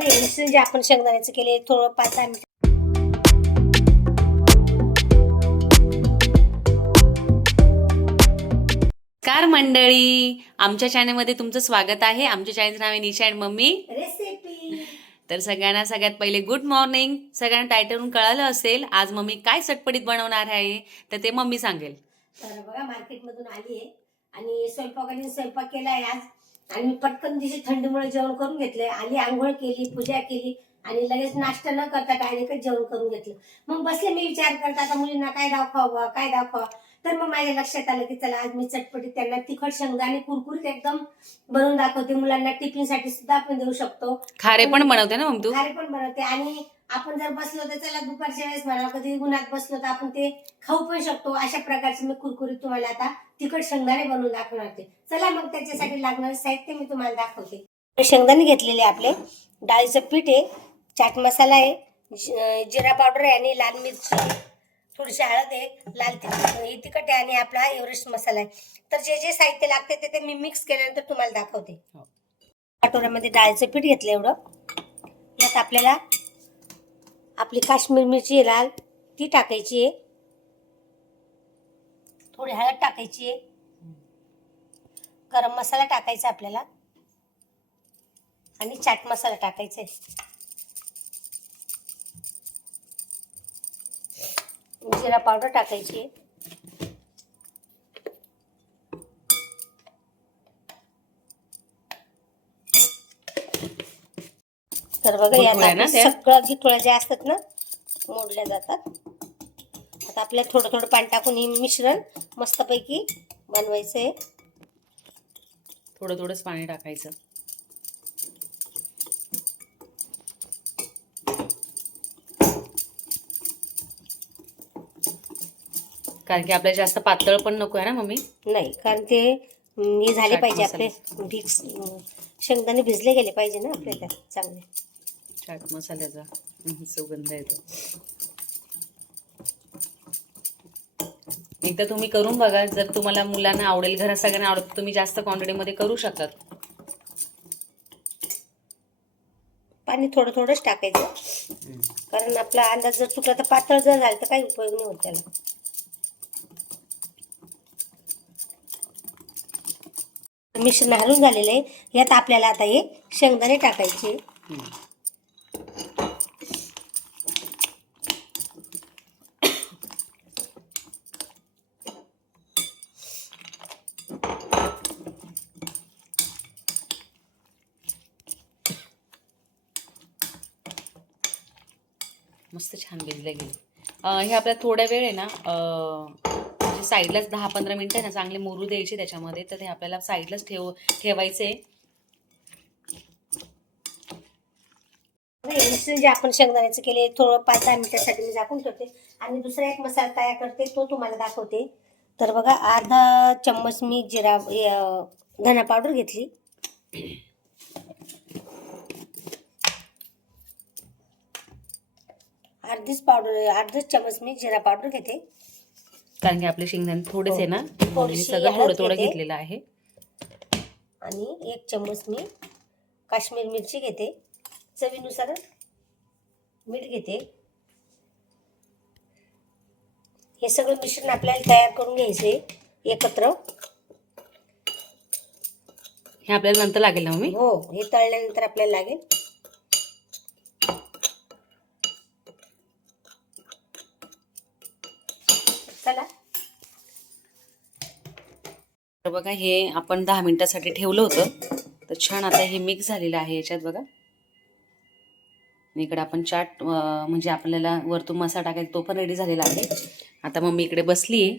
जे आपण शेंगदाण्याचं केले थोडं पाच दहा मिनिट. कार मंडळी. आमच्या चॅनलमध्ये तुमचं स्वागत आहे. आमच्या चॅनलचं नाव आहे निशा अँड मम्मी. रेसिपी तर सगळ्यांना सगळ्यात पहिले गुड मॉर्निंग सगळ्यांना टायटलवरून कळालं असेल आज मम्मी काय चटपटीत बनवणार आहे तर ते मम्मी सांगेल. तर बघा मार्केटमधून आली आहे आणि स्वयंपाकाने स्वयंपाक केला आहे आज. आणि मी पटकन दिवशी थंडीमुळे जेवण करून घेतलंय. आली आंघोळ केली पूजा केली आणि लगेच नाश्ता न करता डायरेक्टच जेवण करून घेतलं. मग बसले मी विचार करता आता मुलींना काय दाखवावं बा, काय दाखवा तर मग माझ्या लक्षात आलं की चला आज मी चटपटीत त्यांना तिखट शेंगदाणे कुरकुरीत एकदम बनवून दाखवते. मुलांना टिफिनसाठी सुद्धा आपण देऊ शकतो. खारे पण बनवते ना मग तू? खारे पण बनवते. आणि आपण जर बसलो तर चला दुपारच्या वेळेस म्हणा कधी उन्हात बसलो तर आपण ते खाऊ पण शकतो. अशा प्रकारचे मी कुरकुरीत तुम्हाला आता तिखट शेंगदाणे बनवून दाखवणार ते चला मग त्याच्यासाठी लागणारे साहित्य मी तुम्हाला दाखवते. शेंगदाणे घेतलेले आपले. डाळीचं पीठ आहे चाट मसाला आहे जिरा पावडर आहे आणि लाल मिरची थोडीशी हळद आहे लाल तिखट हे तिखट आहे आणि आपला एव्हरेस्ट मसाला आहे. तर जे जे साहित्य लागते ते ते मी मिक्स केल्यानंतर तुम्हाला दाखवते. हो. कटोऱ्यामध्ये डाळीचं पीठ घेतलं एवढं. यात आपल्याला आपली काश्मीर मिरची लाल ती टाकायची आहे. थोडी हळद टाकायची आहे. गरम मसाला टाकायचा आपल्याला. आणि चाट मसाला टाकायचा आहे. जिरा पावडर टाकायची आहे. तर बघा यात? सगळं गिठोळ्या ज्या असतात ना मोडल्या जातात. आता आपल्याला थोडं थोडं पाणी टाकून हे मिश्रण मस्तपैकी बनवायचं आहे थोडं थोडंच पाणी टाकायचं. कारण की आपल्याला जास्त पातळ पण नको आहे ना मम्मी? नाही कारण ते हे झाले पाहिजे आपले भिक्स शेंगदाणे भिजले गेले पाहिजे ना आपल्याला चांगले. चाट मसाल्याचा. सुगंध येतो. एकदा तुम्ही करून बघा जर तुम्हाला मुलांना आवडेल घरात सगळ्यांना आवडेल तुम्ही जास्त क्वांटिटीमध्ये करू शकतात. पाणी थोडं थोडंच टाकायचं. कारण आपला अंदाज जर चुकला तर पातळ जर झालं तर काही उपयोग नाही होत त्याला. मिश्रण हलून झालेलं आहे. यात आपल्याला आता हे शेंगदाणे टाकायचे. मस्त छान भिजलं गेलं. हे आपल्याला थोड्या वेळ आहे ना म्हणजे साईडलाच दहा पंधरा मिनटं आहे ना चांगले मोरू द्यायचे त्याच्यामध्ये तर ते आपल्याला साईडलाच ठेव ठेवायचे जे आपण शेंगदाण्याचं केले थोडं पाच दहा मिनिटासाठी मी झाकून ठेवते. आणि दुसरा एक मसाला तयार करते तो तुम्हाला दाखवते. तर बघा अर्धा चम्मच मी जिरा धना पावडर घेतली. अर्धीच पावडर अर्धच चम्मच मी जिरा पावडर घेते. कारण की आपले शेंगदाणे थोडेच आहे ना मम्मीने सगळं थोडं थोडं घेते. घेतलेलं आहे. आणि एक चम्मच मी काश्मीर मिरची घेते. चवीनुसार मीठ घेते. हे सगळं मिश्रण आपल्याला तयार करून घ्यायचे एकत्र. हे आपल्याला नंतर लागेल ना मम्मी? हो हे तळल्यानंतर आपल्याला लागेल. चला. तर बघा हे आपण दहा मिनिटासाठी ठेवलं होतं. तर छान आता हे मिक्स झालेलं आहे याच्यात बघा. इकडे आपण चाट म्हणजे आपल्याला वरतून मसाला टाकायचा तो पण रेडी झालेला आहे. आता मम्मी इकडे बसली आहे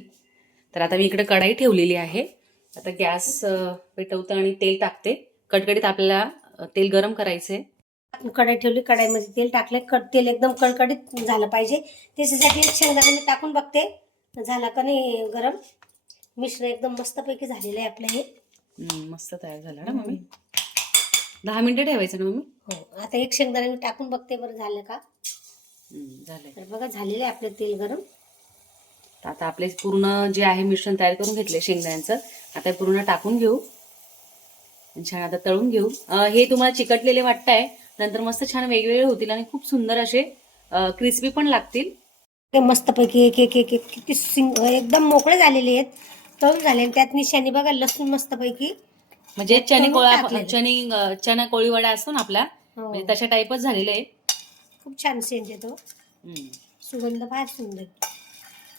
तर आता मी इकडे कढाई ठेवलेली आहे. आता गॅस पेटवते आणि तेल टाकते. कडकडीत आपल्याला तेल गरम करायचे कढाई ठेवली. कढाईमध्ये तेल टाकले कड तेल एकदम कडकडीत झालं पाहिजे. त्याच्यासाठी शेंगदाणे मी टाकून बघते. झाला का नाही गरम? मिश्रण एकदम मस्तपैकी झालेलं आहे आपलं हे. मस्त तयार झालं ना मम्मी? दहा मिनिटं ठेवायचं ना मम्मी? हो आता एक शेंगदाणे मी टाकून बघते बरं झालं का. झालंय. तर बघा झालेलं आहे आपलं तेल गरम. आता आपले पूर्ण जे आहे मिश्रण तयार करून घेतले शेंगदाण्याचं आता हे पूर्ण टाकून घेऊ. आणि छान आता तळून घेऊ. अं, हे तुम्हाला चिकटलेले वाटत आहे नंतर मस्त छान वेगवेगळे होतील आणि खूप सुंदर असे क्रिस्पी पण लागतील. ते मस्तपैकी एक एक एक एक किती सिंग एकदम मोकळे झालेले आहेत. तळून झाले आणि त्यात निशाणी बघा लसूण मस्तपैकी म्हणजे चणे तळून कोळा चना कोळी वडा असतो ना आपला हो. म्हणजे तशा टाईपच झालेलं आहे खूप छान सेंट येतो. हम्म. सुगंध फार सुंदर.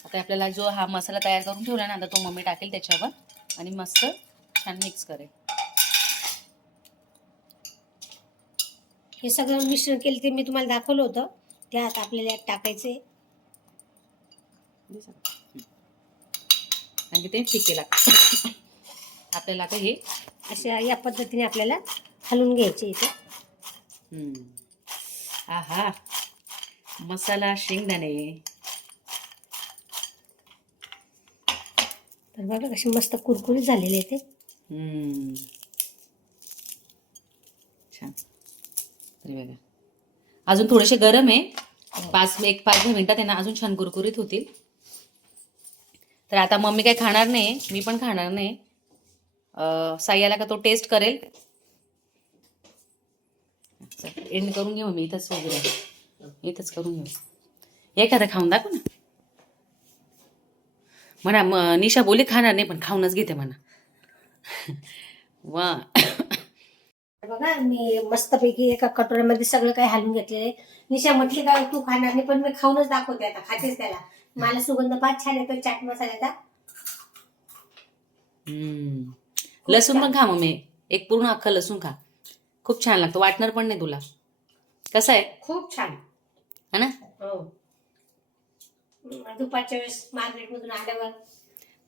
आता आपल्याला जो हा मसाला तयार करून ठेवला ना आता तो मम्मी टाकेल त्याच्यावर आणि मस्त छान मिक्स करेल. हे सगळं मिश्रण केलं ते मी तुम्हाला दाखवलं होतं. ते आता आपल्याला यात टाकायचे आणि ते फिके लागते. आपल्याला आता हे अशा या पद्धतीने आपल्याला हलवून घ्यायचे इथे. आहा. मसाला शेंगदाणे. तर बघा कसे मस्त कुरकुरीत झालेले आहे ते. छान. बघा. अजून थोडेसे गरम आहे. पाच एक पाच दहा मिनिटात आहे ना अजून छान कुरकुरीत होतील. तर आता मम्मी काही खाणार नाही मी पण खाणार नाही साईयाला साई आला का तो टेस्ट करेल? एंड करून घेऊ मी इथंच वगैरे इथंच करून घेऊ. एखादा खाऊन दाखव ना. म्हणा म- निशा बोली खाणार नाही पण खाऊनच घेते म्हणा. वा. बघा मी मस्तपैकी एका कटोऱ्यामध्ये सगळं काही हालून घेतलेलं आहे. निशा म्हटली का तू खाणार नाही पण मी खाऊनच दाखवते आता खातेच त्याला. मला सुगंध फार छान येतो चाट मसाल्याचा. हम्म. लसूण पण खा मम्मी एक पूर्ण अख्खा लसूण खा. खूप छान लागतं. वाटणार पण नाही तुला. कसं आहे? खूप छान. है ना? हो. दुपारच्या वेळेस मार्केट मधून आल्यावर.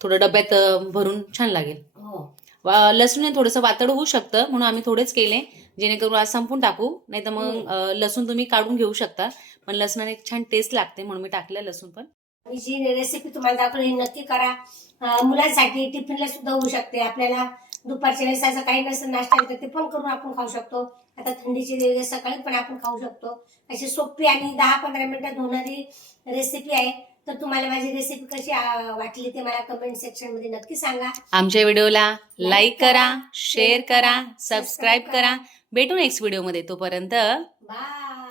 थोडं डब्यात अं, भरून छान लागेल. हो. वा- लसूण हे थोडंसं वातड होऊ शकतं म्हणून आम्ही थोडेच केले. जेणेकरून आज संपून टाकू. नाही तर मग अं, लसूण तुम्ही काढून घेऊ शकता. पण लसणाने एक छान टेस्ट लागते म्हणून मी टाकलं लसूण पण. मी जी रेसिपी तुम्हाला दाखवली नक्की करा. मुलांसाठी टिफिनला सुद्धा होऊ शकते. आपल्याला दुपारच्या वेळेस असं काही नसेल नाश्ता तर ते पण करून आपण खाऊ शकतो. आता थंडीचे दिवस सकाळी पण आपण खाऊ शकतो. अशी सोपी आणि दहा पंधरा मिनिटात होणारी रेसिपी आहे. तर तुम्हाला माझी रेसिपी कशी वाटली ते मला कमेंट सेक्शनमध्ये नक्की सांगा. आमच्या व्हिडिओला लाईक करा शेअर करा सबस्क्राईब करा. भेटू नेक्स्ट व्हिडिओमध्ये तोपर्यंत. बाय